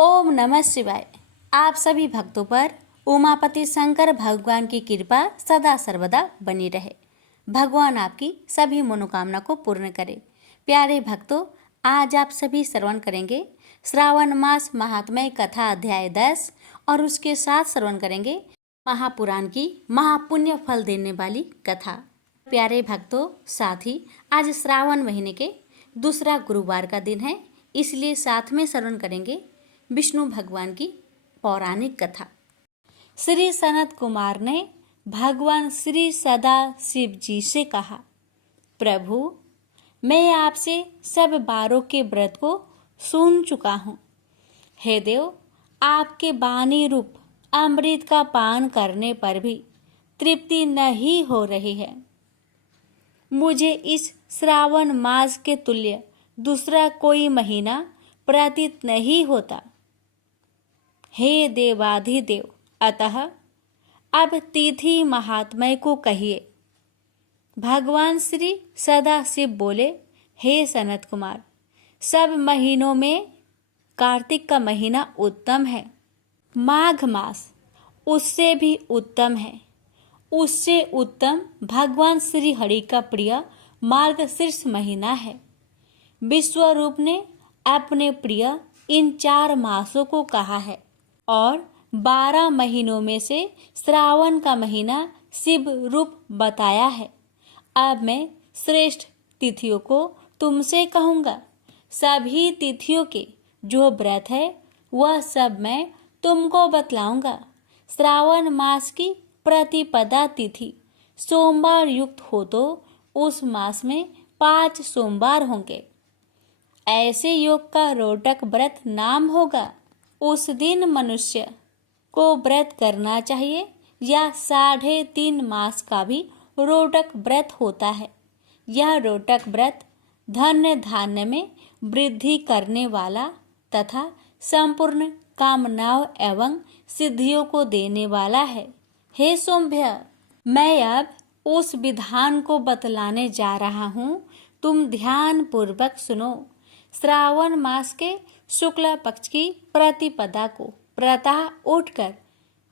ओम नमः शिवाय। आप सभी भक्तों पर उमापति शंकर भगवान की कृपा सदा सर्वदा बनी रहे। भगवान आपकी सभी मनोकामना को पूर्ण करे। प्यारे भक्तों, आज आप सभी श्रवण करेंगे श्रावण मास महात्म्य कथा अध्याय 10 और उसके साथ श्रवण करेंगे महापुराण की महापुण्य फल देने वाली कथा। प्यारे भक्तों, साथ ही आज श्रावण महीने के दूसरा गुरुवार का दिन है, इसलिए साथ में श्रवण करेंगे विष्णु भगवान की पौराणिक कथा। श्री सनत कुमार ने भगवान श्री सदा शिव जी से कहा, प्रभु, मैं आपसे सब बारों के व्रत को सुन चुका हूँ। हे देव, आपके वाणी रूप अमृत का पान करने पर भी तृप्ति नहीं हो रही है। मुझे इस श्रावण मास के तुल्य दूसरा कोई महीना प्रतीत नहीं होता। हे देवाधिदेव, अतः अब तिथि महात्म्य को कहिए। भगवान श्री सदाशिव बोले, हे सनत कुमार, सब महीनों में कार्तिक का महीना उत्तम है। माघ मास उससे भी उत्तम है। उससे उत्तम भगवान श्री हरि का प्रिय मार्गशीर्ष महीना है। विश्वरूप ने अपने प्रिय इन 4 मासों को कहा है और 12 महीनों में से श्रावण का महीना शिव रूप बताया है। अब मैं श्रेष्ठ तिथियों को तुमसे कहूँगा। सभी तिथियों के जो व्रत है वह सब मैं तुमको बतलाऊंगा। श्रावण मास की प्रतिपदा तिथि सोमवार युक्त हो तो उस मास में 5 सोमवार होंगे। ऐसे योग का रोटक व्रत नाम होगा। उस दिन मनुष्य को व्रत करना चाहिए या 3.5 मास का भी रोटक व्रत होता है। यह रोटक व्रत धन्य धान्य में वृद्धि करने वाला तथा संपूर्ण कामनाओं एवं सिद्धियों को देने वाला है। हे सौम्य, मैं अब उस विधान को बतलाने जा रहा हूँ, तुम ध्यान पूर्वक सुनो। श्रावण मास के शुक्ल पक्ष की प्रतिपदा को प्रातः उठकर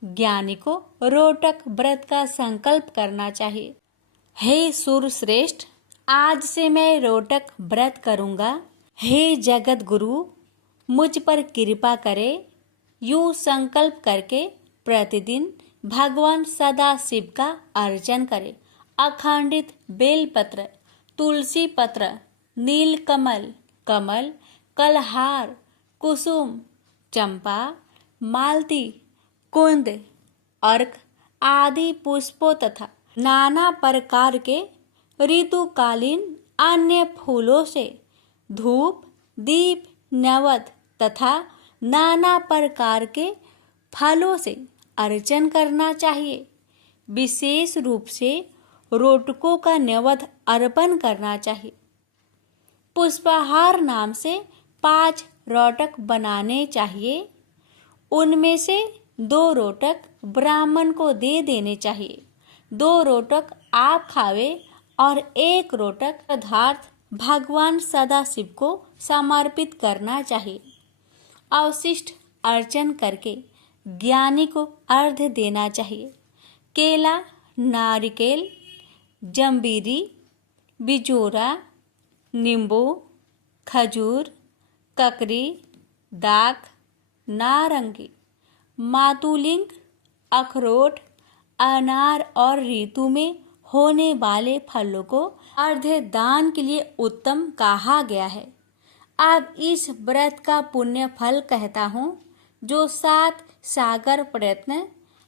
ज्ञानी को रोटक व्रत का संकल्प करना चाहिए। हे सूर श्रेष्ठ, आज से मैं रोटक व्रत करूंगा। हे जगत गुरु, मुझ पर कृपा करे। यूं संकल्प करके प्रतिदिन भगवान सदा शिव का अर्चन करे। अखंडित बेलपत्र, तुलसी पत्र, नील कमल, कमल, कलहार, कुसुम, चंपा, मालती, कुंद, अर्क आदि पुष्पों तथा नाना प्रकार के ऋतुकालीन अन्य फूलों से धूप, दीप, नवद तथा नाना प्रकार के फलों से अर्चन करना चाहिए। विशेष रूप से रोटकों का नैवेद्य अर्पण करना चाहिए। पुष्पहार नाम से 5 रोटक बनाने चाहिए। उनमें से 2 रोटक ब्राह्मण को दे देने चाहिए। 2 रोटक आप खावे और 1 रोटक पदार्थ भगवान सदाशिव को समर्पित करना चाहिए। अवशिष्ट अर्चन करके ज्ञानी को अर्घ्य देना चाहिए। केला, नारिकेल, जंबीरी, बिजोरा, नींबू, खजूर, ककरी, दाख, नारंगी, मातुलिंग, अखरोट, अनार और ऋतु में होने वाले फलों को अर्घ्य दान के लिए उत्तम कहा गया है। अब इस व्रत का पुण्य फल कहता हूँ, जो 7 सागर प्रयत्न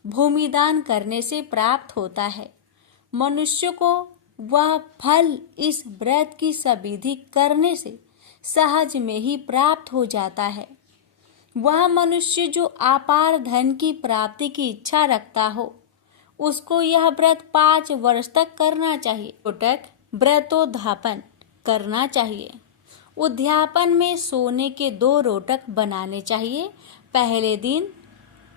भूमिदान करने से प्राप्त होता है। मनुष्य को वह फल इस व्रत की सविधि करने से सहज में ही प्राप्त हो जाता है। वह मनुष्य जो अपार धन की प्राप्ति की इच्छा रखता हो, उसको यह व्रत 5 वर्ष तक करना चाहिए। रोटक व्रतोद्यापन करना चाहिए। उद्यापन में सोने के 2 रोटक बनाने चाहिए। पहले दिन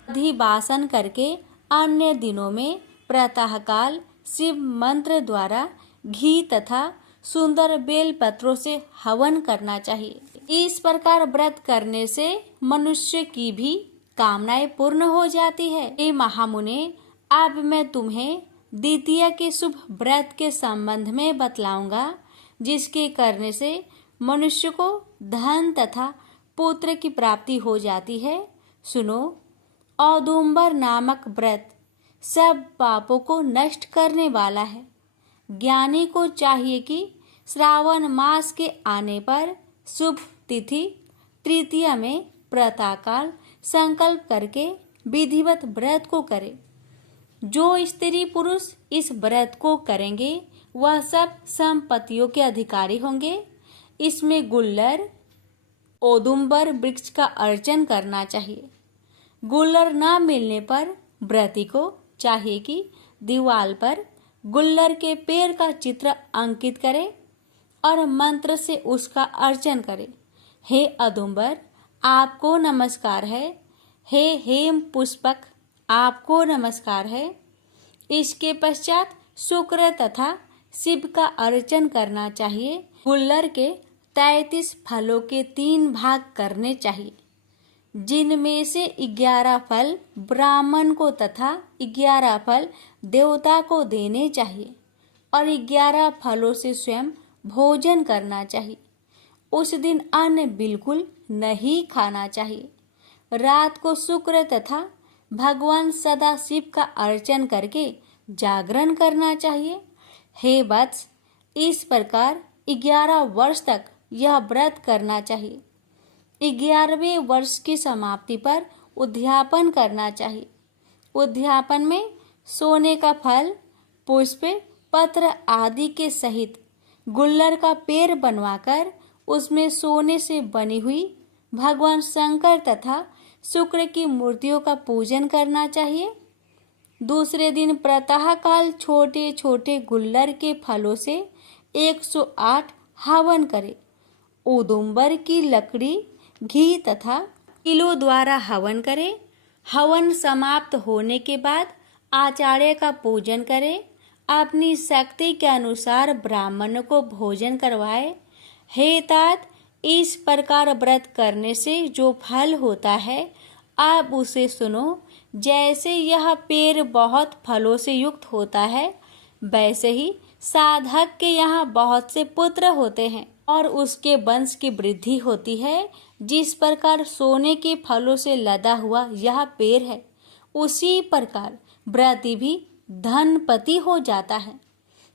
अधिवासन करके अन्य दिनों में प्रातःकाल शिव मंत्र द्वारा घी तथा सुंदर बेल पत्रों से हवन करना चाहिए। इस प्रकार व्रत करने से मनुष्य की भी कामनाएं पूर्ण हो जाती है। हे महामुने, अब मैं तुम्हें द्वितीय के शुभ व्रत के संबंध में बतलाऊंगा, जिसके करने से मनुष्य को धन तथा पुत्र की प्राप्ति हो जाती है। सुनो, औदुंबर नामक व्रत सब पापों को नष्ट करने वाला है। ज्ञानी को चाहिए कि श्रावण मास के आने पर शुभ तिथि तृतीया में प्रातःकाल संकल्प करके विधिवत व्रत को करे। जो स्त्री पुरुष इस व्रत को करेंगे वह सब संपत्तियों के अधिकारी होंगे। इसमें गुल्लर औदुंबर वृक्ष का अर्चन करना चाहिए। गुल्लर न मिलने पर व्रती को चाहिए कि दीवाल पर गुल्लर के पेड़ का चित्र अंकित करे और मंत्र से उसका अर्चन करे। हे औदुंबर, आपको नमस्कार है। हे हेम पुष्पक, आपको नमस्कार है। इसके पश्चात शुक्र तथा शिव का अर्चन करना चाहिए। गुल्लर के 33 फलों के 3 भाग करने चाहिए, जिनमें से 11 फल ब्राह्मण को तथा 11 फल देवता को देने चाहिए और 11 फलों से स्वयं भोजन करना चाहिए। उस दिन अन्न बिल्कुल नहीं खाना चाहिए। रात को शुक्र तथा भगवान सदाशिव का अर्चन करके जागरण करना चाहिए। हे वत्स, इस प्रकार 11 वर्ष तक यह व्रत करना चाहिए। 11वें वर्ष की समाप्ति पर उद्यापन करना चाहिए। उद्यापन में सोने का फल, पुष्प, पत्र आदि के सहित गुल्लर का पेड़ बनवाकर उसमें सोने से बनी हुई भगवान शंकर तथा शुक्र की मूर्तियों का पूजन करना चाहिए। दूसरे दिन प्रातःकाल छोटे छोटे गुल्लर के फलों से 108 हवन करे। औदुंबर की लकड़ी, घी तथा तिलों द्वारा हवन करे। हवन समाप्त होने के बाद आचार्य का पूजन करे। अपनी शक्ति के अनुसार ब्राह्मण को भोजन करवाए। हे तात, इस प्रकार व्रत करने से जो फल होता है आप उसे सुनो। जैसे यह पेड़ बहुत फलों से युक्त होता है, वैसे ही साधक के यहाँ बहुत से पुत्र होते हैं और उसके वंश की वृद्धि होती है। जिस प्रकार सोने के फलों से लदा हुआ यह पेड़ है, उसी प्रकार व्रती भी धनपति हो जाता है।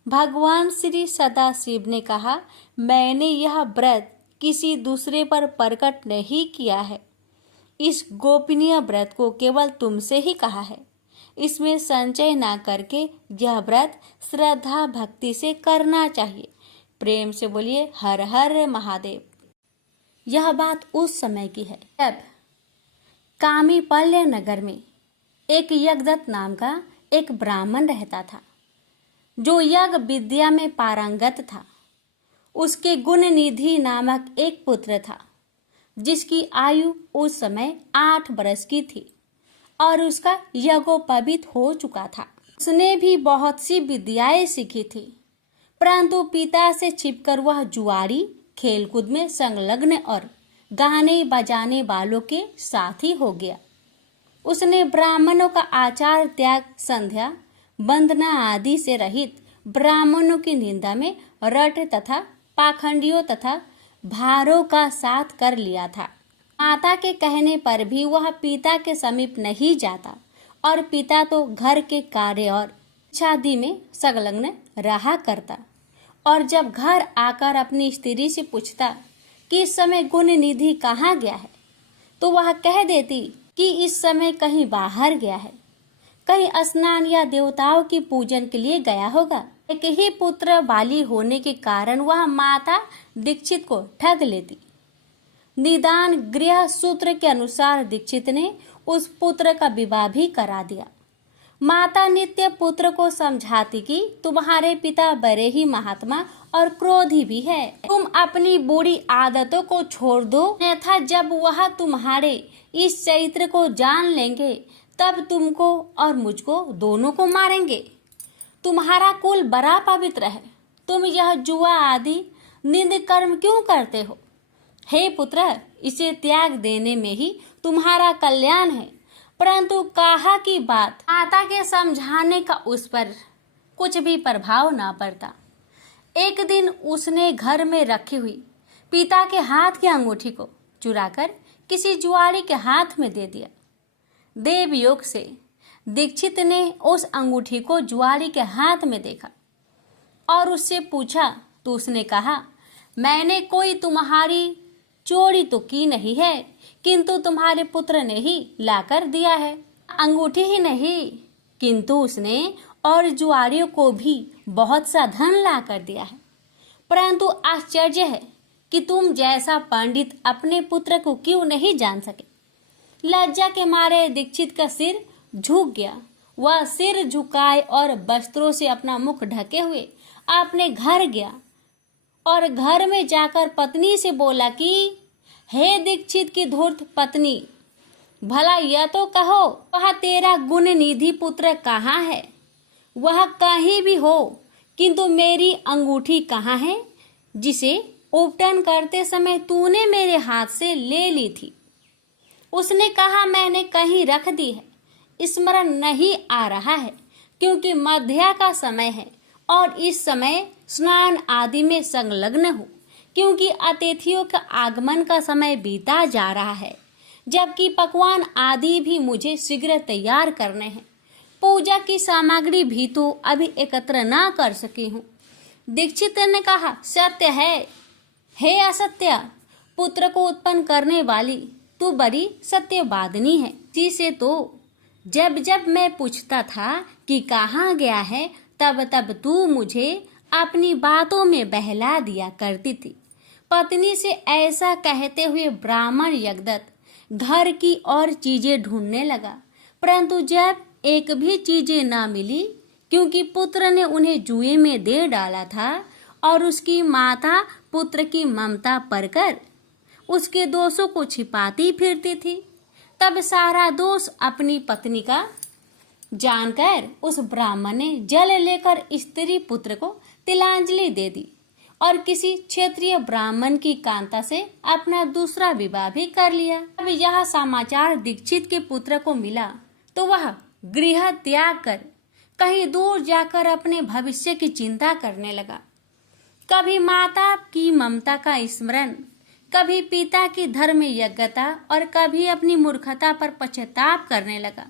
भगवान श्री सदाशिव ने कहा, मैंने यह व्रत किसी दूसरे पर प्रकट नहीं किया है। इस गोपनीय व्रत को केवल तुमसे ही कहा है। इसमें संचय ना करके यह व्रत श्रद्धा भक्ति से करना चाहिए। प्रेम से बोलिए हर हर महादेव। यह बात उस समय की है जब कामीपल्य नगर में एक यज्ञदत्त नाम का एक ब्राह्मण रहता था, जो यज्ञ विद्या में पारंगत था। उसके गुणनिधि नामक एक पुत्र था, जिसकी आयु उस समय 8 वर्ष की थी और उसका यज्ञोपवीत हो चुका था। उसने भी बहुत सी विद्याएं सीखी थी, परंतु पिता से छिपकर वह जुआरी, खेलकूद में संलग्न और गाने बजाने वालों के साथी हो गया। उसने ब्राह्मणों का आचार त्याग, संध्या वंदना आदि से रहित ब्राह्मणों की निंदा में रट तथा पाखंडियों तथा भारों का साथ कर लिया था। माता के कहने पर भी वह पिता के समीप नहीं जाता और पिता तो घर के कार्य और शादी में संलग्न रहा करता। और जब घर आकर अपनी स्त्री से पूछता कि इस समय गुण निधि कहाँ गया है, तो वह कह देती कि इस समय कहीं बाहर गया है, कहीं स्नान या देवताओं की पूजन के लिए गया होगा। एक ही पुत्र वाली होने के कारण वह माता दीक्षित को ठग लेती। निदान गृह सूत्र के अनुसार दीक्षित ने उस पुत्र का विवाह भी करा दिया। माता नित्य पुत्र को समझाती कि तुम्हारे पिता बड़े ही महात्मा और क्रोधी भी है, तुम अपनी बुरी आदतों को छोड़ दो, अन्यथा जब वह तुम्हारे इस चरित्र को जान लेंगे तब तुमको और मुझको दोनों को मारेंगे। तुम्हारा कुल बड़ा पवित्र है, तुम यह जुआ आदि निंद कर्म क्यों करते हो? हे पुत्र, इसे त्याग देने में ही तुम्हारा कल्याण है। परंतु काहा की बात माता के समझाने का उस पर कुछ भी प्रभाव ना पड़ता। एक दिन उसने घर में रखी हुई पिता के हाथ की अंगूठी को चुराकर किसी जुआरी के हाथ में दे दिया। देवयोग से दीक्षित ने उस अंगूठी को जुआरी के हाथ में देखा और उससे पूछा तो उसने कहा, मैंने कोई तुम्हारी चोरी तो की नहीं है, किंतु तुम्हारे पुत्र ने ही लाकर दिया है। अंगूठी ही नहीं, किंतु उसने और जुआरियों को भी बहुत सा धन लाकर दिया है। परंतु आश्चर्य है कि तुम जैसा पंडित अपने पुत्र को क्यों नहीं जान सके। लज्जा के मारे दीक्षित का सिर झुक गया। वह सिर झुकाए और वस्त्रों से अपना मुख ढके हुए अपने घर गया और घर में जाकर पत्नी से बोला कि हे दीक्षित की धूर्त पत्नी, भला यह तो कहो वह तेरा गुण निधि पुत्र कहाँ है? वह कहीं भी हो, किंतु मेरी अंगूठी कहाँ है जिसे उपटन करते समय तूने मेरे हाथ से ले ली थी? उसने कहा, मैंने कहीं रख दी है, स्मरण नहीं आ रहा है, क्योंकि मध्या का समय है और इस समय स्नान आदि में संलग्न हूँ, क्योंकि अतिथियों का आगमन का समय बीता जा रहा है, जबकि पकवान आदि भी मुझे शीघ्र तैयार करने हैं। पूजा की सामग्री भी तो अभी एकत्र ना कर सकी हूँ। दीक्षित ने कहा, सत्य है, हे असत्य, पुत्र को उत्पन्न करने वाली तू बड़ी सत्यवादिनी है। जिसे तो जब जब मैं पूछता था कि कहाँ गया है, तब तब तू मुझे अपनी बातों में बहला दिया करती थी। पत्नी से ऐसा कहते हुए ब्राह्मण यज्ञदत्त घर की और चीजें ढूंढने लगा, परंतु जब एक भी चीजें ना मिली, क्योंकि पुत्र ने उन्हें जुए में दे डाला था और उसकी माता पुत्र की ममता परकर उसके दोषों को छिपाती फिरती थी, तब सारा दोष अपनी पत्नी का जानकर उस ब्राह्मण ने जल लेकर स्त्री पुत्र को तिलांजलि दे दी और किसी क्षेत्रीय ब्राह्मण की कांता से अपना दूसरा विवाह भी कर लिया। अब यह समाचार दीक्षित के पुत्र को मिला तो वह गृह त्याग कर कहीं दूर जाकर अपने भविष्य की चिंता करने लगा। कभी माता की ममता का स्मरण, कभी पिता की धर्म यज्ञता और कभी अपनी मूर्खता पर पश्चाताप करने लगा।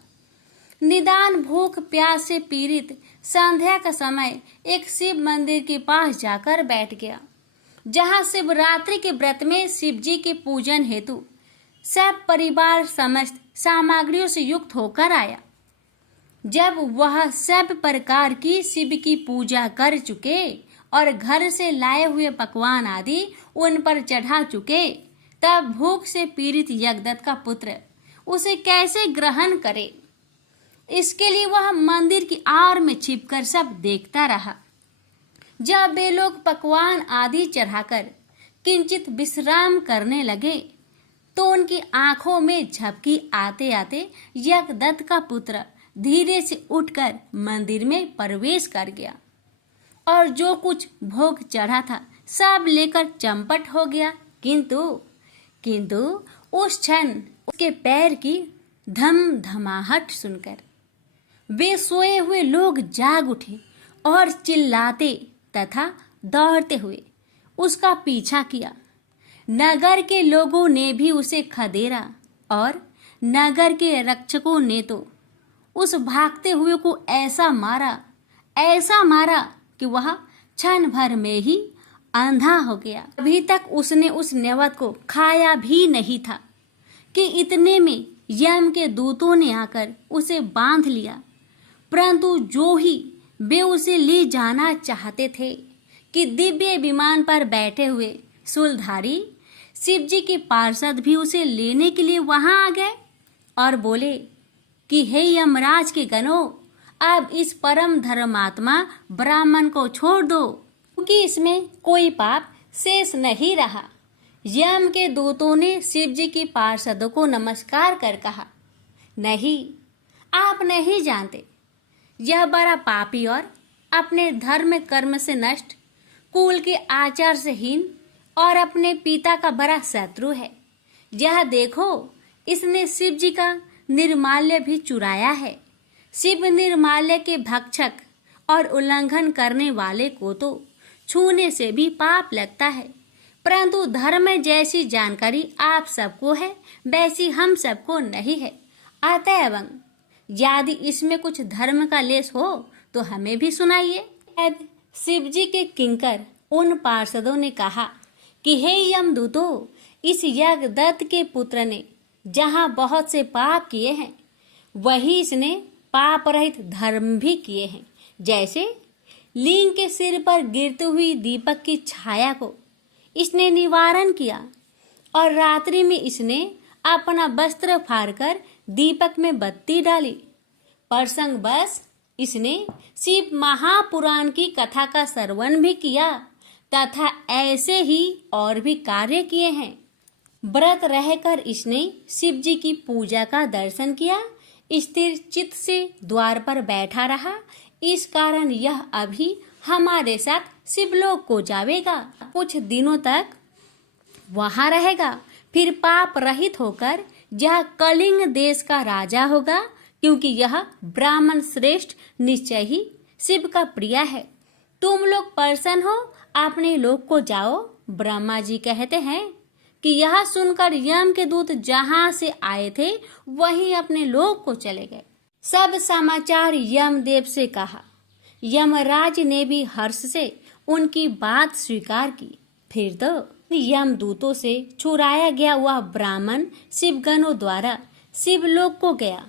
निदान भूख प्यास से पीड़ित संध्या का समय एक शिव मंदिर के पास जाकर बैठ गया, जहां शिवरात्रि के व्रत में शिव जी के पूजन हेतु सब परिवार समस्त सामग्रियों से युक्त होकर आया। जब वह सब प्रकार की शिव की पूजा कर चुके और घर से लाए हुए पकवान आदि उन पर चढ़ा चुके, तब भूख से पीड़ित यज्ञदत्त का पुत्र उसे कैसे ग्रहण करे, इसके लिए वह मंदिर की आड़ में छिपकर सब देखता रहा। जब वे लोग पकवान आदि चढ़ाकर किंचित विश्राम करने लगे, तो उनकी आंखों में झपकी आते आते यज्ञदत्त का पुत्र धीरे से उठकर मंदिर में प्रवेश कर गया और जो कुछ भोग चढ़ा था सब लेकर चंपट हो गया। किंतु उस क्षण उसके पैर की धम धमाहट सुनकर वे सोए हुए लोग जाग उठे और चिल्लाते तथा दौड़ते हुए उसका पीछा किया। नगर के लोगों ने भी उसे खदेड़ा और नगर के रक्षकों ने तो उस भागते हुए को ऐसा मारा कि वह क्षण भर में ही अंधा हो गया। अभी तक उसने उस नेवत को खाया भी नहीं था कि इतने में यम के दूतों ने आकर उसे बांध लिया। परंतु जो ही वे उसे ले जाना चाहते थे कि दिव्य विमान पर बैठे हुए शूलधारी शिवजी के पार्षद भी उसे लेने के लिए वहां आ गए और बोले कि हे यमराज के गणों, अब इस परम धर्मात्मा ब्राह्मण को छोड़ दो, क्योंकि इसमें कोई पाप शेष नहीं रहा। यम के दूतों ने शिवजी के पार्षदों को नमस्कार कर कहा, नहीं, आप नहीं जानते, यह बड़ा पापी और अपने धर्म कर्म से नष्ट, कुल के आचार से हीन और अपने पिता का बड़ा शत्रु है। यह देखो, इसने शिव जी का निर्माल्य भी चुराया है। शिव निर्माल्य के भक्षक और उल्लंघन करने वाले को तो छूने से भी पाप लगता है, परंतु धर्म जैसी जानकारी आप सबको है, वैसी हम सबको नहीं है। अतएव यदि इसमें कुछ धर्म का लेस हो तो हमें भी सुनाइए। शिव जी के किंकर उन पार्षदों ने कहा कि हे यमदूतों, इस यज्ञदत्त के पुत्र ने जहाँ बहुत से पाप किए हैं, वही इसने पाप रहित धर्म भी किए हैं। जैसे लिंग के सिर पर गिरती हुई दीपक की छाया को इसने निवारण किया, और रात्रि में इसने अपना वस्त्र फाड़कर दीपक में बत्ती डाली। प्रसंग बस इसने शिव महापुराण की कथा का श्रवण भी किया तथा ऐसे ही और भी कार्य किए हैं। व्रत रहकर इसने शिव जी की पूजा का दर्शन किया, स्थिर चित्त से द्वार पर बैठा रहा। इस कारण यह अभी हमारे साथ शिवलोक को जावेगा, कुछ दिनों तक वहां रहेगा, फिर पाप रहित होकर यह कलिंग देश का राजा होगा, क्योंकि यह ब्राह्मण श्रेष्ठ निश्चय ही शिव का प्रिय है। तुम लोग प्रसन्न हो, अपने लोक को जाओ। ब्रह्मा जी कहते हैं कि यह सुनकर यम के दूत जहां से आए थे वहीं अपने लोक को चले गए। सब समाचार यमदेव से कहा। यमराज ने भी हर्ष से उनकी बात स्वीकार की। फिर तो यमदूतों से छुड़ाया गया वह ब्राह्मण शिवगणों द्वारा शिवलोक को गया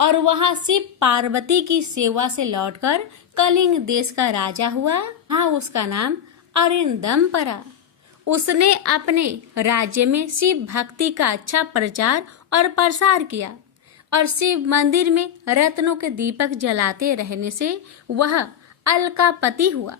और वहां शिव पार्वती की सेवा से लौटकर कलिंग देश का राजा हुआ। हाँ, उसका नाम अरिंदम पड़ा। उसने अपने राज्य में शिव भक्ति का अच्छा प्रचार और प्रसार किया और शिव मंदिर में रत्नों के दीपक जलाते रहने से वह अलकापति हुआ।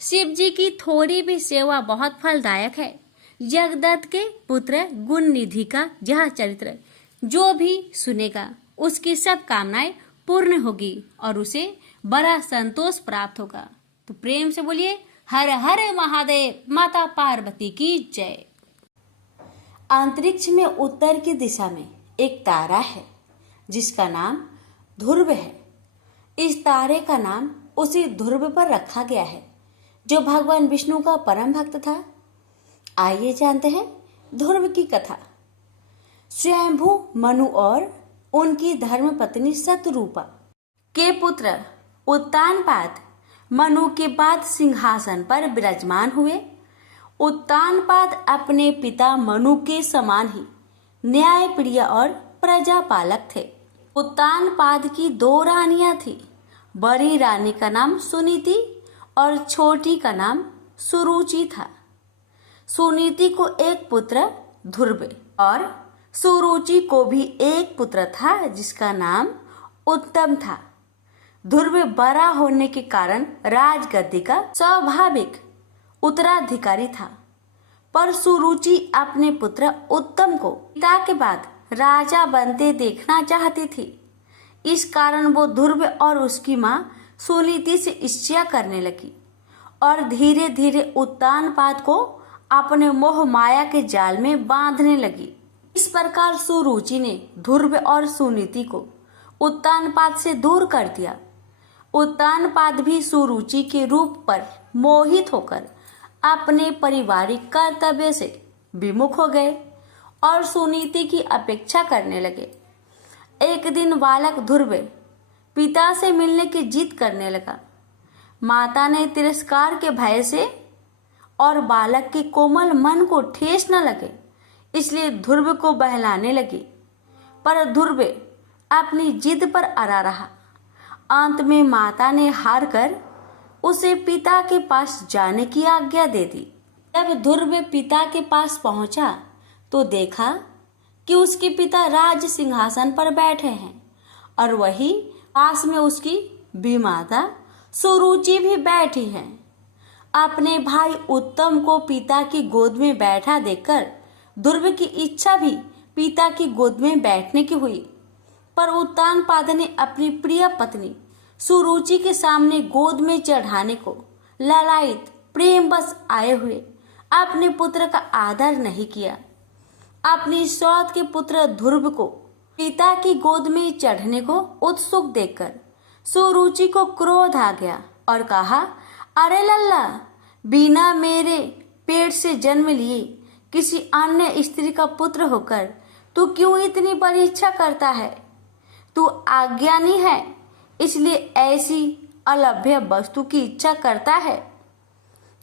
शिव जी की थोड़ी भी सेवा बहुत फलदायक है। यज्ञदत्त के पुत्र गुण निधि का यह चरित्र जो भी सुनेगा उसकी सब कामनाएं पूर्ण होगी और उसे बड़ा संतोष प्राप्त होगा। तो प्रेम से बोलिए हर हर महादेव, माता पार्वती की जय। अंतरिक्ष में उत्तर की दिशा में एक तारा है जिसका नाम ध्रुव है। इस तारे का नाम उसी ध्रुव पर रखा गया है जो भगवान विष्णु का परम भक्त था। आइए जानते हैं ध्रुव की कथा। स्वयंभू मनु और उनकी धर्मपत्नी शतरूपा के पुत्र उत्तानपाद मनु के बाद सिंहासन पर विराजमान हुए। उत्तानपाद अपने पिता मनु के समान ही न्यायप्रिय और प्रजापालक थे। उत्तानपाद की 2 रानियां थी। बड़ी रानी का नाम सुनीति और छोटी का नाम सुरुचि था। सुनीति को एक पुत्र ध्रुव और सुरुचि को भी एक पुत्र था जिसका नाम उत्तम था। ध्रुव बड़ा होने के कारण राजगद्दी का स्वाभाविक उत्तराधिकारी था, पर सुरुचि अपने पुत्र उत्तम को पिता के बाद राजा बनते देखना चाहती थी। इस कारण वो ध्रुव और उसकी माँ सुनीति से ईर्ष्या करने लगी और धीरे धीरे उत्तानपाद को अपने मोह माया के जाल में बांधने लगी। इस प्रकार सुरुचि ने ध्रुव और सुनीति को उत्तानपाद से दूर कर दिया। उत्तानपाद भी सुरुचि के रूप पर मोहित होकर अपने पारिवारिक कर्तव्य से विमुख हो गए और सुनीति की अपेक्षा करने लगे। एक दिन बालक ध्रुव पिता से मिलने की जिद करने लगा। माता ने तिरस्कार के भय से और बालक के कोमल मन को ठेस न लगे इसलिए ध्रुव को बहलाने लगी, पर ध्रुव अपनी जिद पर अड़ा रहा। अंत में माता ने हार कर उसे पिता के पास जाने की आज्ञा दे दी। जब ध्रुव पिता के पास पहुंचा तो देखा कि उसके पिता राज सिंहासन पर बैठे हैं और वही पास में उसकी बीमाता सुरुचि भी बैठी है। अपने भाई उत्तम को पिता की गोद में बैठा देखकर ध्रुव की इच्छा भी पिता की गोद में बैठने की हुई, पर उत्तानपाद ने अपनी प्रिय पत्नी सुरुचि के सामने गोद में चढ़ाने को लालायित प्रेम बस आए हुए अपने पुत्र का आदर नहीं किया। अपनी सौत के पुत्र ध्रुव को पिता की गोद में चढ़ने को उत्सुक देखकर सुरुचि को क्रोध आ गया और कहा, अरे लल्ला, बिना मेरे पेट से जन्म लिए किसी अन्य स्त्री का पुत्र होकर तू क्यों इतनी परीक्षा करता है? तू अज्ञानी है, इसलिए ऐसी अलभ्य वस्तु की इच्छा करता है।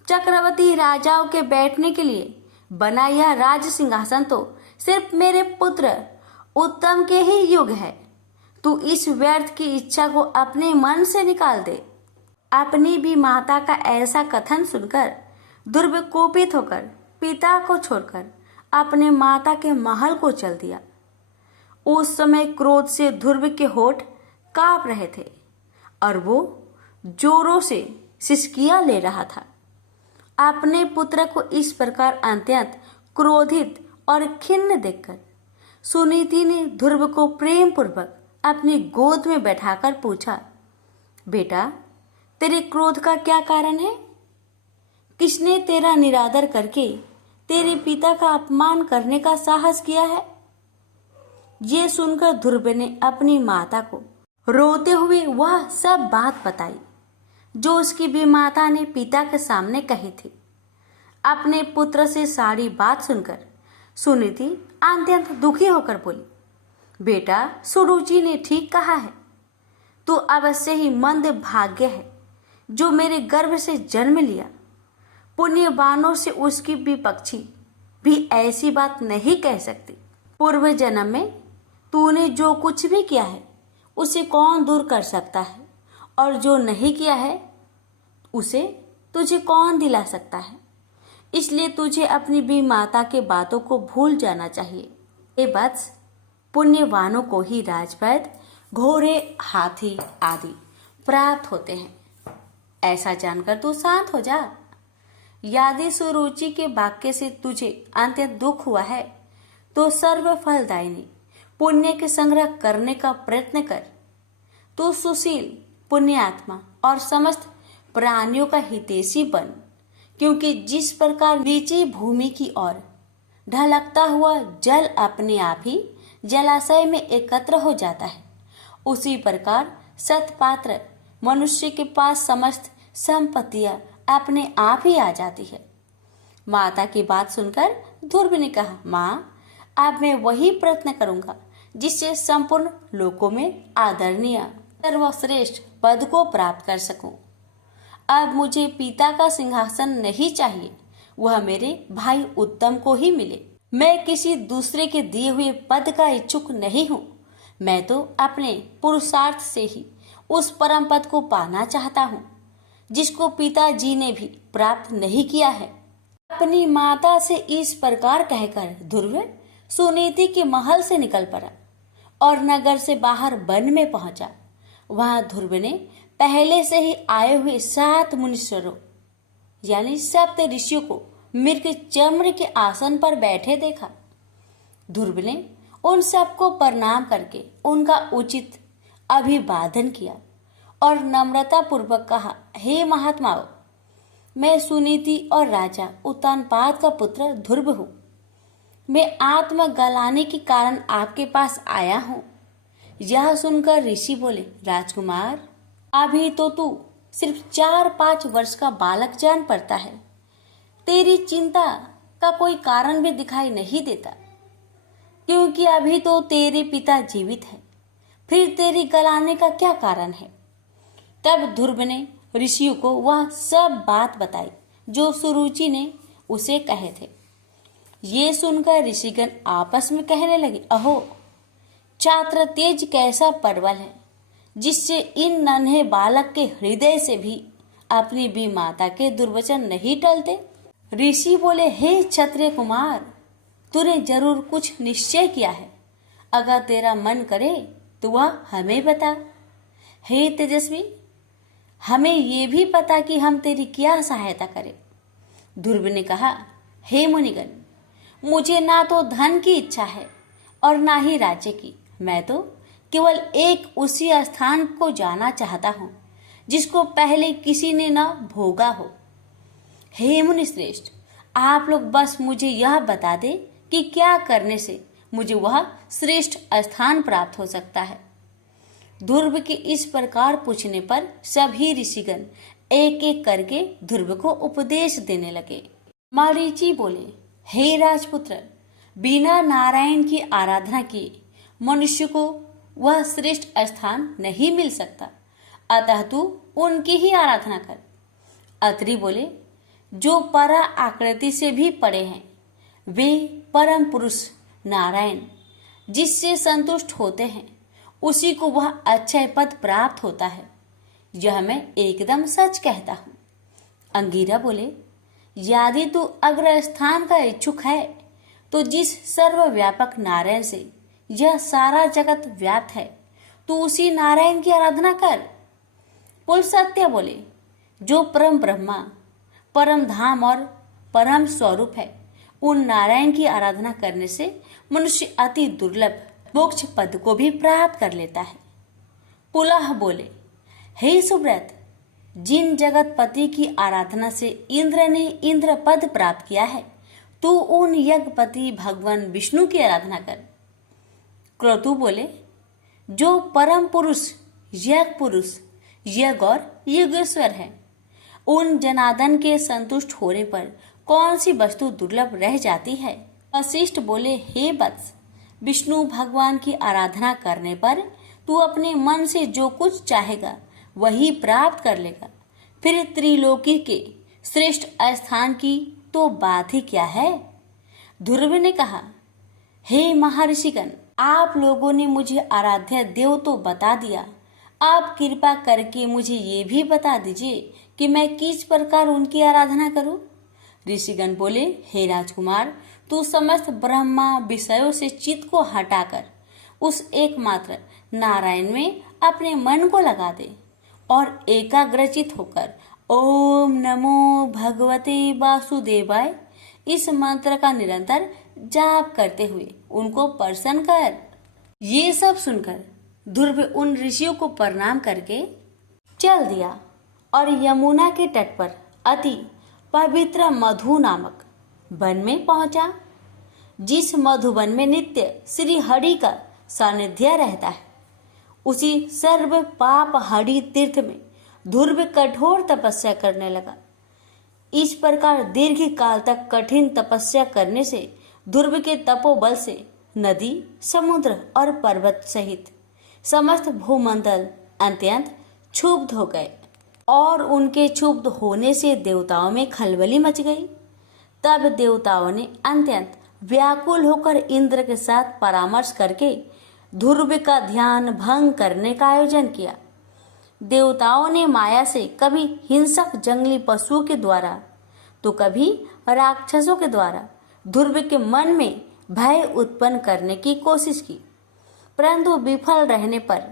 चक्रवर्ती राजाओं के बैठने के लिए बना यह राज सिंहासन तो सिर्फ मेरे पुत्र उत्तम के ही युग है। तू इस व्यर्थ की इच्छा को अपने मन से निकाल दे। अपनी भी माता का ऐसा कथन सुनकर ध्रुव कोपित होकर पिता को छोड़कर अपने माता के महल को चल दिया। उस समय क्रोध से ध्रुव के होठ कांप रहे थे और वो जोरों से सिसकियां ले रहा था। अपने पुत्र को इस प्रकार अत्यंत क्रोधित और खिन्न देखकर सुनीति ने ध्रुव को प्रेम पूर्वक अपनी गोद में बैठाकर पूछा, बेटा, तेरे क्रोध का क्या कारण है? किसने तेरा निरादर करके तेरे पिता का अपमान करने का साहस किया है? ये सुनकर ध्रुव ने अपनी माता को रोते हुए वह सब बात बताई जो उसकी भी माता ने पिता के सामने कही थी। अपने पुत्र से सारी बात सुनकर सुनीति अत्यंत दुखी होकर बोली, बेटा, सुरुचि ने ठीक कहा है। तू अवश्य ही मंद भाग्य है जो मेरे गर्भ से जन्म लिया। पुण्यवानों से उसकी विपक्षी भी ऐसी बात नहीं कह सकती। पूर्व जन्म में तूने जो कुछ भी किया है उसे कौन दूर कर सकता है, और जो नहीं किया है उसे तुझे कौन दिला सकता है। इसलिए तुझे अपनी भी माता के बातों को भूल जाना चाहिए। ये वत्स, पुण्यवानों को ही राजपद, घोड़े, हाथी आदि प्राप्त होते हैं। ऐसा जानकर तू शांत हो जा। यदि सुरुचि के वाक्य से तुझे अत्यंत दुख हुआ है तो सर्व फलदायिनी पुण्य के संग्रह करने का प्रयत्न कर। तू सुशील, पुण्यात्मा और समस्त प्राणियों का हितैषी बन, क्योंकि जिस प्रकार नीची भूमि की ओर ढलकता हुआ जल अपने आप ही जलाशय में एकत्र हो जाता है, उसी प्रकार सत्पात्र मनुष्य के पास समस्त संपत्तियां अपने आप ही आ जाती है। माता की बात सुनकर ध्रुव ने कहा, माँ, अब मैं वही प्रयत्न करूंगा जिससे संपूर्ण लोकों में आदरणीय सर्वश्रेष्ठ पद को प्राप्त कर सकूं। अब मुझे पिता का सिंहासन नहीं चाहिए, वह मेरे भाई उत्तम को ही मिले। मैं किसी दूसरे के दिए हुए पद का इच्छुक नहीं हूँ। मैं तो अपने पुरुषार्थ से ही उस परम पद को पाना चाहता हूँ जिसको पिताजी ने भी प्राप्त नहीं किया है। अपनी माता से इस प्रकार कहकर ध्रुव सुनीति के महल से निकल पड़ा और नगर से बाहर वन में पहुंचा। वहां ध्रुव ने पहले से ही आए हुए 7 मुनीश्वरों यानी 7 ऋषियों को मृग चम्र के आसन पर बैठे देखा। ध्रुव ने उन सबको प्रणाम करके उनका उचित अभिवादन किया और नम्रता पूर्वक कहा, हे महात्माओं, मैं सुनीति और राजा उत्तानपाद का पुत्र ध्रुव हूँ। मैं आत्म गलाने के कारण आपके पास आया हूँ। यह सुनकर ऋषि बोले, राजकुमार, अभी तो तू सिर्फ 4-5 वर्ष का बालक जान पड़ता है। तेरी चिंता का कोई कारण भी दिखाई नहीं देता, क्योंकि अभी तो तेरे पिता जीवित है। फिर तेरी गलाने का क्या कारण है? तब ध्रुव ने ऋषियों को वह सब बात बताई जो सुरुचि ने उसे कहे थे। ये सुनकर ऋषिगण आपस में कहने लगे, अहो, छात्र तेज कैसा परवल है जिससे इन नन्हे बालक के हृदय से भी अपनी भी माता के दुर्वचन नहीं टलते। ऋषि बोले, हे क्षत्रिय कुमार, तूने जरूर कुछ निश्चय किया है। अगर तेरा मन करे तो वह हमें बता। हे तेजस्वी, हमें ये भी पता कि हम तेरी क्या सहायता करें। ध्रुव ने कहा, हे मुनिगण, मुझे ना तो धन की इच्छा है और ना ही राज्य की। मैं तो केवल एक उसी स्थान को जाना चाहता हूँ जिसको पहले किसी ने न भोगा हो। हे मुनि श्रेष्ठ, आप लोग बस मुझे यह बता दे कि क्या करने से मुझे वह श्रेष्ठ स्थान प्राप्त हो सकता है। ध्रुव के इस प्रकार पूछने पर सभी ऋषिगण एक एक करके ध्रुव को उपदेश देने लगे। मरीचि बोले, हे राजपुत्र, बिना नारायण की आराधना किए मनुष्य को वह श्रेष्ठ स्थान नहीं मिल सकता, अतः तू उनकी ही आराधना कर। अत्रि बोले, जो परा आकृति से भी पड़े हैं वे परम पुरुष नारायण जिससे संतुष्ट होते हैं उसी को वह अक्षय पद प्राप्त होता है, यह मैं एकदम सच कहता हूँ। अंगिरा बोले, यदि तू अग्र स्थान का इच्छुक है तो जिस सर्वव्यापक नारायण से यह सारा जगत व्याप्त है तू उसी नारायण की आराधना कर। पुलस्त्य बोले, जो परम ब्रह्मा, परम धाम और परम स्वरूप है, उन नारायण की आराधना करने से मनुष्य अति दुर्लभ मोक्ष पद को भी प्राप्त कर लेता है। पुलह बोले, हे सुब्रत, जिन जगतपति की आराधना से इंद्र ने इंद्र पद प्राप्त किया है तू उन यज्ञपति भगवान विष्णु की आराधना कर। क्रतु बोले, जो परम पुरुष, यज्ञ और युगेश्वर है, उन जनार्दन के संतुष्ट होने पर कौन सी वस्तु दुर्लभ रह जाती है। वशिष्ठ बोले, हे वत्स, विष्णु भगवान की आराधना करने पर तू अपने मन से जो कुछ चाहेगा वही प्राप्त कर लेगा, फिर त्रिलोकी के श्रेष्ठ स्थान की तो बात ही क्या है। ध्रुव ने कहा, हे महर्षिगण, आप लोगों ने मुझे आराध्य देव तो बता दिया, आप कृपा करके मुझे ये भी बता दीजिए कि मैं किस प्रकार उनकी आराधना करूं। ऋषिगण बोले, हे राजकुमार, तू समस्त ब्रह्मा विषयों से चित्त को हटाकर उस एकमात्र नारायण में अपने मन को लगा दे और एकाग्रचित होकर ओम नमो भगवते वासुदेवाय इस मंत्र का निरंतर जाप करते हुए उनको प्रसन्न कर। ये सब सुनकर ध्रुव उन ऋषियों को प्रणाम करके चल दिया और यमुना के तट पर अति पवित्र मधु नामक वन में पहुंचा, जिस मधुवन में नित्य श्री हरि का सानिध्य रहता है। उसी सर्व पाप हरि तीर्थ में ध्रुव कठोर तपस्या करने लगा। इस प्रकार दीर्घ काल तक कठिन तपस्या करने से ध्रुव के तपोबल से नदी, समुद्र और पर्वत सहित समस्त भूमंडल अत्यंत क्षुब्ध हो गए और उनके क्षुब्ध होने से देवताओं में खलबली मच गई। तब देवताओं ने अत्यंत व्याकुल होकर इंद्र के साथ परामर्श करके ध्रुव का ध्यान भंग करने का आयोजन किया। देवताओं ने माया से कभी हिंसक जंगली पशुओं के द्वारा तो कभी राक्षसों के द्वारा ध्रुव के मन में भय उत्पन्न करने की कोशिश की, परंतु विफल रहने पर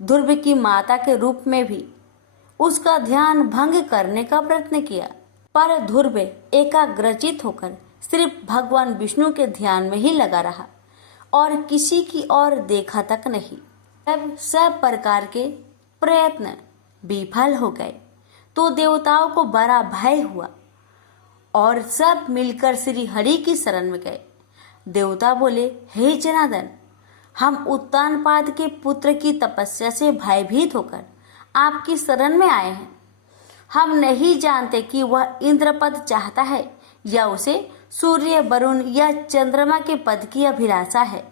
ध्रुव की माता के रूप में भी उसका ध्यान भंग करने का प्रयत्न किया, पर ध्रुव एकाग्रचित होकर सिर्फ भगवान विष्णु के ध्यान में ही लगा रहा और किसी की ओर देखा तक नहीं। जब सब प्रकार के प्रयत्न विफल हो गए तो देवताओं को बड़ा भय हुआ और सब मिलकर श्री हरि की शरण में गए। देवता बोले, हे जनार्दन, हम उत्तानपाद के पुत्र की तपस्या से भयभीत होकर आपकी शरण में आए हैं। हम नहीं जानते कि वह इंद्रपद चाहता है या उसे सूर्य, वरुण या चंद्रमा के पद की अभिलाषा है।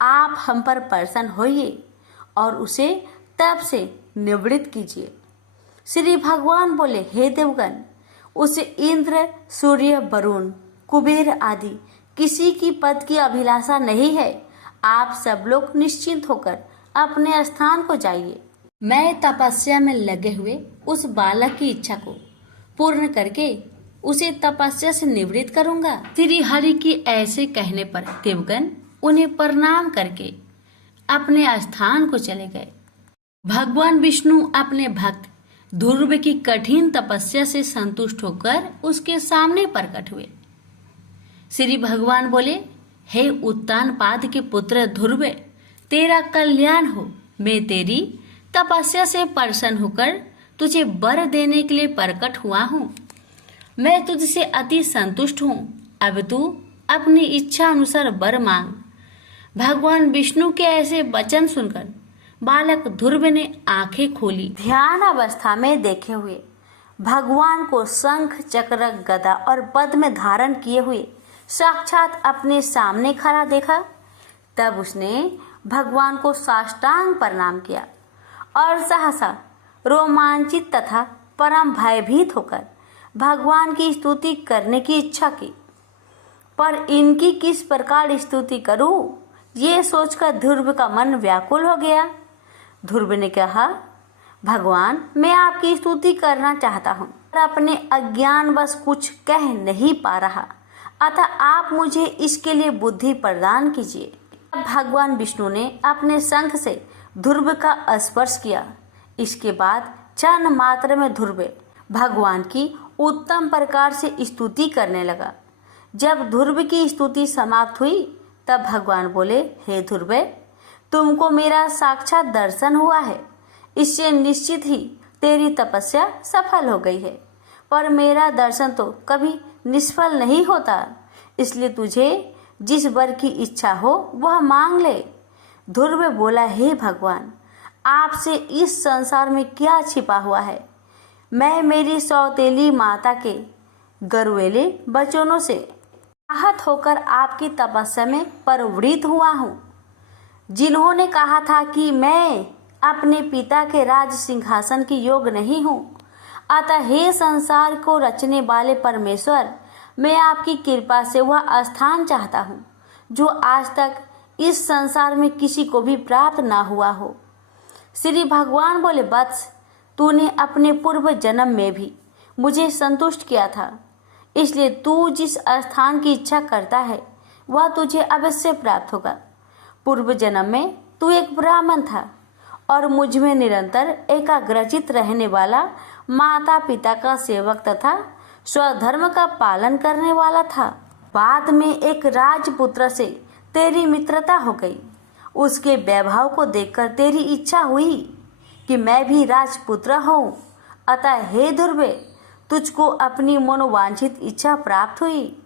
आप हम पर प्रसन्न होइए और उसे तप से निवृत्त कीजिए। श्री भगवान बोले, हे देवगण, उसे इंद्र, सूर्य, वरुण, कुबेर आदि किसी की पद की अभिलाषा नहीं है। आप सब लोग निश्चिंत होकर अपने स्थान को जाइए। मैं तपस्या में लगे हुए उस बालक की इच्छा को पूर्ण करके उसे तपस्या से निवृत्त करूंगा। श्री हरि की ऐसे कहने पर देवगण उन्हें प्रणाम करके अपने स्थान को चले गए। भगवान विष्णु अपने भक्त ध्रुव की कठिन तपस्या से संतुष्ट होकर उसके सामने प्रकट हुए। श्री भगवान बोले, हे उत्तानपाद के पुत्र ध्रुव, तेरा कल्याण हो। मैं तेरी तपस्या से प्रसन्न होकर तुझे वर देने के लिए प्रकट हुआ हूँ। मैं तुझसे अति संतुष्ट हूँ। अब तू अपनी इच्छा अनुसार वर मांग। भगवान विष्णु के ऐसे वचन सुनकर बालक ध्रुव ने आंखें खोली। ध्यान अवस्था में देखे हुए भगवान को शंख चक्र गदा और पद्म धारण किए हुए साक्षात अपने सामने खड़ा देखा। तब उसने भगवान को साष्टांग प्रणाम किया और सहसा रोमांचित तथा परम भयभीत होकर भगवान की स्तुति करने की इच्छा की। पर इनकी किस प्रकार स्तुति करूं, ये सोचकर ध्रुव का मन व्याकुल हो गया। ध्रुव ने कहा, भगवान, मैं आपकी स्तुति करना चाहता हूँ पर अपने अज्ञानवश कुछ कह नहीं पा रहा, अतः आप मुझे इसके लिए बुद्धि प्रदान कीजिए। भगवान विष्णु ने अपने शंख से ध्रुव का स्पर्श किया। इसके बाद क्षण मात्र में ध्रुव भगवान की उत्तम प्रकार से स्तुति करने लगा। जब ध्रुव की स्तुति समाप्त हुई तब भगवान बोले, हे ध्रुव, तुमको मेरा साक्षात दर्शन हुआ है, इससे निश्चित ही तेरी तपस्या सफल हो गई है। पर मेरा दर्शन तो कभी निष्फल नहीं होता, इसलिए तुझे जिस वर की इच्छा हो वह मांग ले। ध्रुव बोला, हे भगवान, आपसे इस संसार में क्या छिपा हुआ है। मैं मेरी सौतेली माता के गरुएले वचनों से आहत होकर आपकी तपस्या में प्रवृत्त हुआ हूँ, जिन्होंने कहा था कि मैं अपने पिता के राज सिंहासन की योग नहीं हूँ। अतः हे संसार को रचने वाले परमेश्वर, मैं आपकी कृपा से वह स्थान चाहता हूँ जो आज तक इस संसार में किसी को भी प्राप्त ना हुआ हो। श्री भगवान बोले, वत्स, तूने अपने पूर्व जन्म में भी मुझे संतुष्ट किया था, इसलिए तू जिस स्थान की इच्छा करता है वह तुझे अवश्य प्राप्त होगा। पूर्व जन्म में तू एक ब्राह्मण था और मुझ में निरंतर एकाग्रचित रहने वाला माता पिता का सेवक तथा स्वधर्म का पालन करने वाला था। बाद में एक राजपुत्र से तेरी मित्रता हो गई। उसके वैभव को देखकर तेरी इच्छा हुई कि मैं भी राजपुत्र हूँ। अतः हे ध्रुव, तुझको अपनी मनोवांछित इच्छा प्राप्त हुई।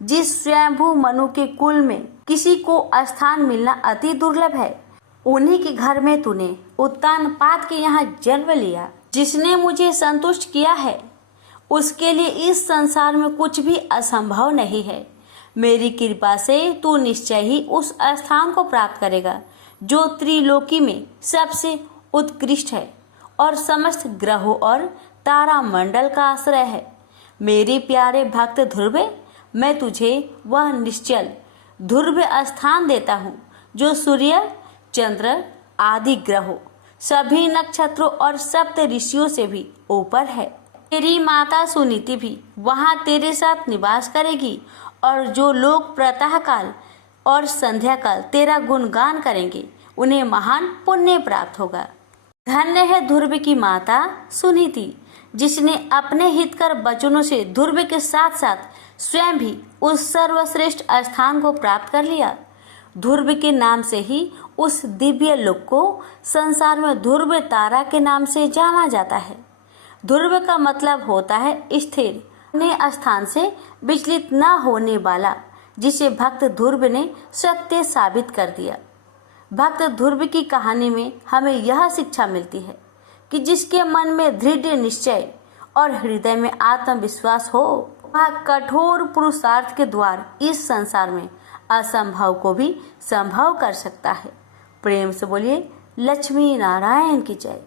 जिस स्वयंभू मनु के कुल में किसी को स्थान मिलना अति दुर्लभ है, उन्हीं के घर में तूने उत्तानपाद के यहाँ जन्म लिया। जिसने मुझे संतुष्ट किया है उसके लिए इस संसार में कुछ भी असंभव नहीं है। मेरी कृपा से तू निश्चय ही उस स्थान को प्राप्त करेगा जो त्रिलोकी में सबसे उत्कृष्ट है और समस्त ग्रहों और तारा मंडल का आश्रय है। मेरे प्यारे भक्त ध्रुव, मैं तुझे वह निश्चल ध्रुव स्थान देता हूँ जो सूर्य, चंद्र आदि ग्रहों, सभी नक्षत्रों और सप्त ऋषियों से भी ऊपर है। तेरी माता सुनीति भी वहाँ तेरे साथ निवास करेगी और जो लोग प्रातः काल और संध्या काल तेरा गुणगान करेंगे उन्हें महान पुण्य प्राप्त होगा। धन्य है ध्रुव की माता सुनीति, जिसने अपने हितकर वचनों से ध्रुव के साथ साथ स्वयं भी उस सर्वश्रेष्ठ स्थान को प्राप्त कर लिया। ध्रुव के नाम से ही उस दिव्य लोक को संसार में ध्रुव तारा के नाम से जाना जाता है। ध्रुव का मतलब होता है स्थिर, अपने स्थान से विचलित न होने वाला, जिसे भक्त ध्रुव ने सत्य साबित कर दिया। भक्त ध्रुव की कहानी में हमें यह शिक्षा मिलती है कि जिसके मन में दृढ़ निश्चय और हृदय में आत्मविश्वास हो, वह कठोर पुरुषार्थ के द्वार इस संसार में असंभव को भी संभव कर सकता है। प्रेम से बोलिए लक्ष्मी नारायण की जय।